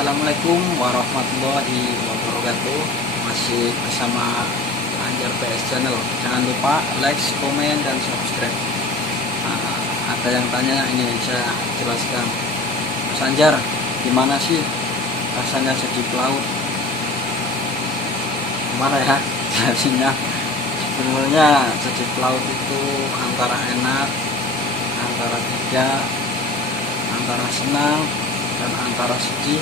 Assalamualaikum warahmatullahi wabarakatuh. Masih bersama Anjar PS Channel. Jangan lupa like, komen, dan subscribe. Ada yang tanya, ini saya jelaskan. Mas Anjar, gimana sih rasanya jadi pelaut? Gimana ya jelasinnya? Sebenarnya jadi pelaut itu antara enak, antara tidak, antara senang, dan antara sedih.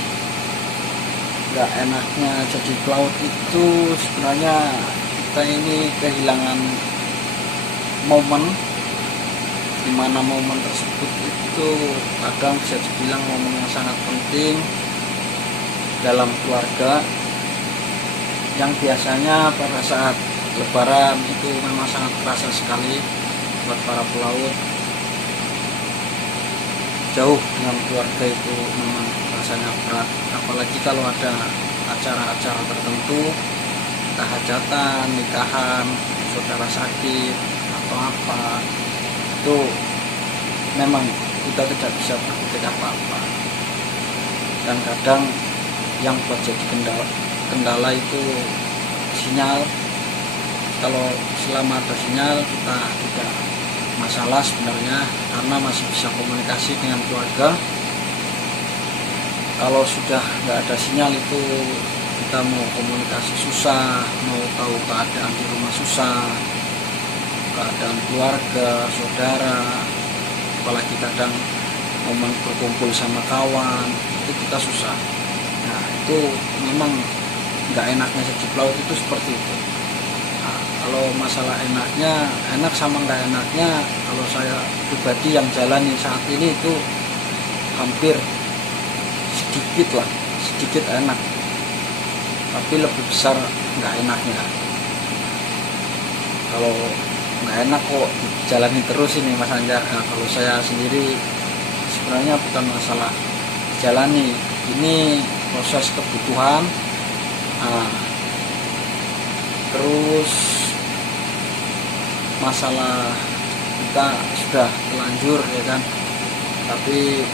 Gak enaknya jadi pelaut itu sebenarnya kita ini kehilangan momen, dimana momen tersebut itu kadang bisa dibilang momen yang sangat penting dalam keluarga, yang biasanya pada saat lebaran itu memang sangat terasa sekali buat para pelaut. Jauh dengan keluarga itu memang rasanya berat, apalagi kalau ada acara-acara tertentu, entah hajatan, nikahan, saudara sakit atau apa, itu memang kita tidak bisa berbuat apa-apa. Dan kadang yang buat jadi kendala itu sinyal. Kalau selama ada sinyal kita tidak masalah sebenarnya, karena masih bisa komunikasi dengan keluarga. Kalau sudah nggak ada sinyal itu kita mau komunikasi susah, mau tahu keadaan di rumah susah, keadaan keluarga, saudara, apalagi kadang momen berkumpul sama kawan itu kita susah. Nah, itu memang nggak enaknya jadi pelaut itu seperti itu. Kalau masalah enaknya, enak sama nggak enaknya, kalau saya pribadi yang jalani saat ini itu hampir sedikit enak, tapi lebih besar nggak enaknya. Kalau nggak enak kok jalani terus ini Mas Anjar. Nah, kalau saya sendiri sebenarnya bukan masalah jalani, ini proses kebutuhan. Terus masalah kita sudah terlanjur ya kan, tapi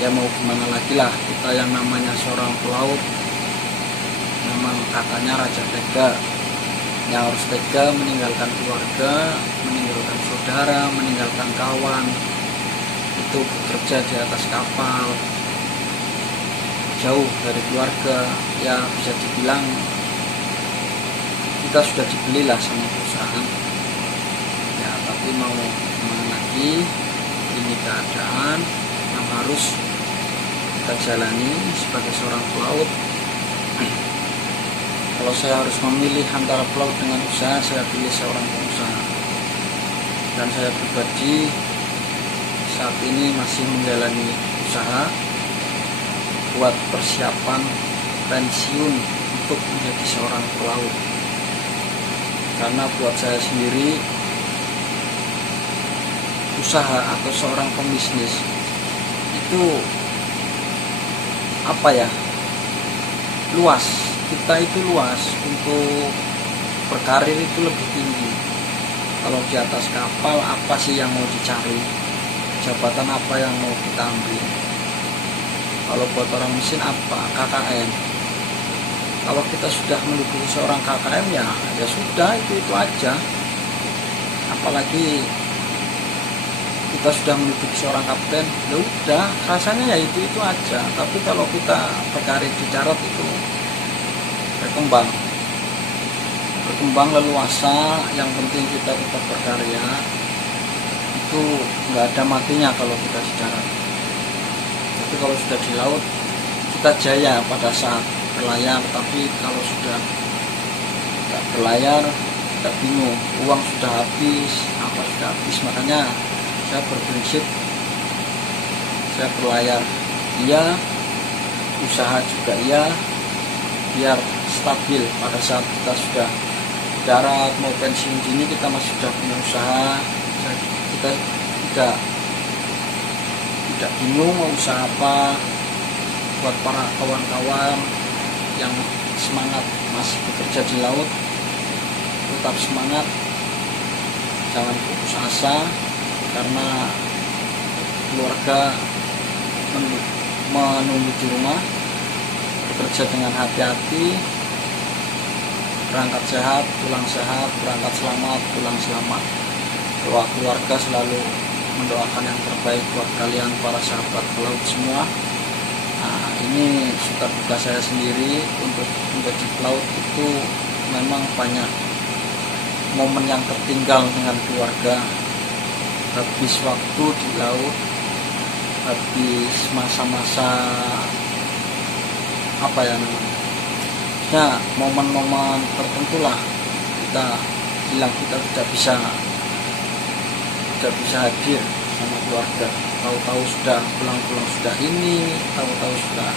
ya mau gimana lagi lah, kita yang namanya seorang pelaut memang katanya raja tega, yang harus tega meninggalkan keluarga, meninggalkan saudara, meninggalkan kawan, itu bekerja di atas kapal jauh dari keluarga. Ya bisa dibilang kita sudah dibelilah sama perusahaan ya, tapi mau gimana lagi, ini keadaan yang harus kita jalani sebagai seorang pelaut. Kalau saya harus memilih antara pelaut dengan usaha, saya pilih seorang pengusaha. Dan saya pribadi saat ini masih menjalani usaha buat persiapan pensiun untuk menjadi seorang pelaut. Karena buat saya sendiri, usaha atau seorang pembisnis itu apa ya, luas. Kita itu luas, untuk berkarir itu lebih tinggi. Kalau di atas kapal, apa sih yang mau dicari, jabatan apa yang mau kita ambil. Kalau buat orang mesin apa, KKM. Kalau kita sudah mendukung seorang KKM ya sudah, itu aja. Apalagi kita sudah menduduki seorang kapten, ya udah, rasanya ya itu aja. Tapi kalau kita berkarir di darat itu berkembang leluasa, yang penting kita tetap berkarya, itu nggak ada matinya kalau kita di darat. Tapi kalau sudah di laut kita jaya pada saat berlayar, tapi kalau sudah nggak berlayar kita bingung, uang sudah habis, apa sudah habis. Makanya saya berprinsip, saya berlayar iya, usaha juga iya, biar stabil. Pada saat kita sudah darat mau pensiun dini, kita masih sudah punya usaha, kita tidak bingung mau usaha apa. Buat para kawan-kawan yang semangat masih bekerja di laut, tetap semangat, jangan putus asa, karena keluarga menunggu di rumah. bekerja dengan hati-hati, berangkat sehat, pulang sehat, berangkat selamat, pulang selamat. Doa keluarga selalu mendoakan yang terbaik buat kalian para sahabat pelaut semua. Nah, ini suka duka saya sendiri untuk menjadi pelaut itu memang banyak momen yang tertinggal dengan keluarga, habis waktu di laut, habis masa-masa apa ya namanya, ya momen-momen tertentu lah kita bilang kita tidak bisa hadir sama keluarga. Tahu-tahu sudah pulang-pulang sudah ini, tahu-tahu sudah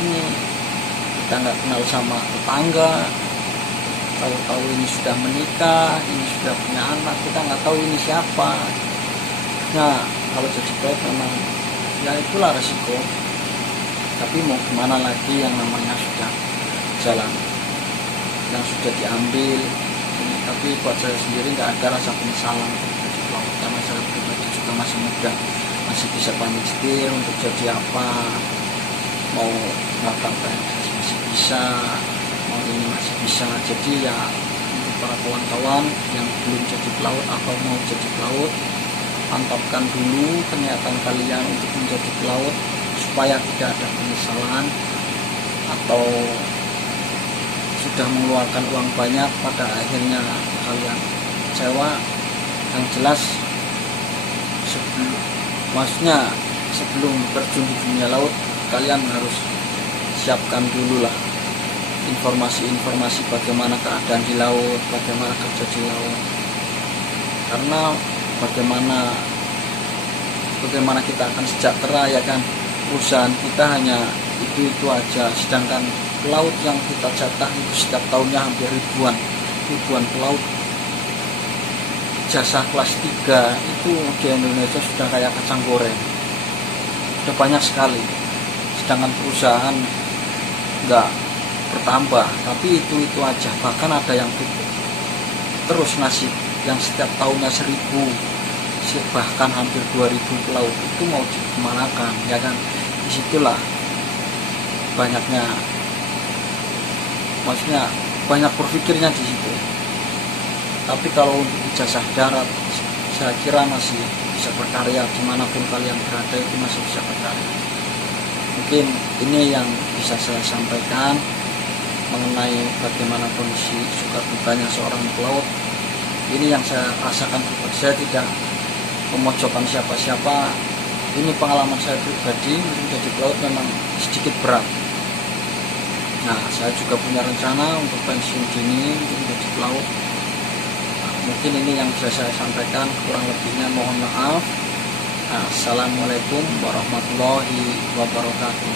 ini, kita nggak kenal sama tetangga, tahu-tahu ini sudah menikah, ini sudah punya anak, kita nggak tahu ini siapa. Nah, kalau jadi pelaut memang ya itulah resiko. Tapi mau gimana lagi, yang namanya sudah jalan, yang sudah diambil ini. Tapi buat saya sendiri nggak ada rasa penyesalan jadi pelaut, karena saya pribadi juga masih muda, masih bisa pandai setir untuk jadi apa, mau ngapa masih bisa, mau ini masih bisa. Jadi ya untuk para kawan-kawan yang belum jadi pelaut atau mau jadi pelaut, mantapkan dulu niatan kalian untuk menjadi pelaut supaya tidak ada penyesalan atau sudah mengeluarkan uang banyak pada akhirnya kalian kecewa. Yang jelas sebelum terjun di dunia laut, kalian harus siapkan dulu lah informasi-informasi bagaimana keadaan di laut, bagaimana kerja di laut. Karena bagaimana kita akan sejahtera, ya kan, perusahaan kita hanya itu aja, sedangkan pelaut yang kita jatah itu setiap tahunnya hampir ribuan pelaut. Jasa kelas 3 itu di Indonesia sudah kayak kacang goreng, sudah banyak sekali, sedangkan perusahaan nggak bertambah, tapi itu aja. Bahkan ada yang tutup terus nasib, yang setiap tahunnya 1000, bahkan hampir 2000 pelaut itu mau dikemanakan, ya kan. Disitulah banyaknya, maksudnya banyak berpikirnya di situ. Tapi kalau untuk ijazah darat, saya kira masih bisa berkarya dimanapun kalian berada, itu masih bisa berkarya. Mungkin ini yang bisa saya sampaikan mengenai bagaimana kondisi suka dukanya seorang pelaut. Ini yang saya rasakan. Saya tidak memojokkan siapa-siapa. Ini pengalaman saya pribadi, menjadi pelaut memang sedikit berat. Nah, saya juga punya rencana untuk pensiun dini, untuk menjadi pelaut. Nah, mungkin ini yang bisa saya sampaikan, kurang lebihnya mohon maaf. Assalamualaikum warahmatullahi wabarakatuh.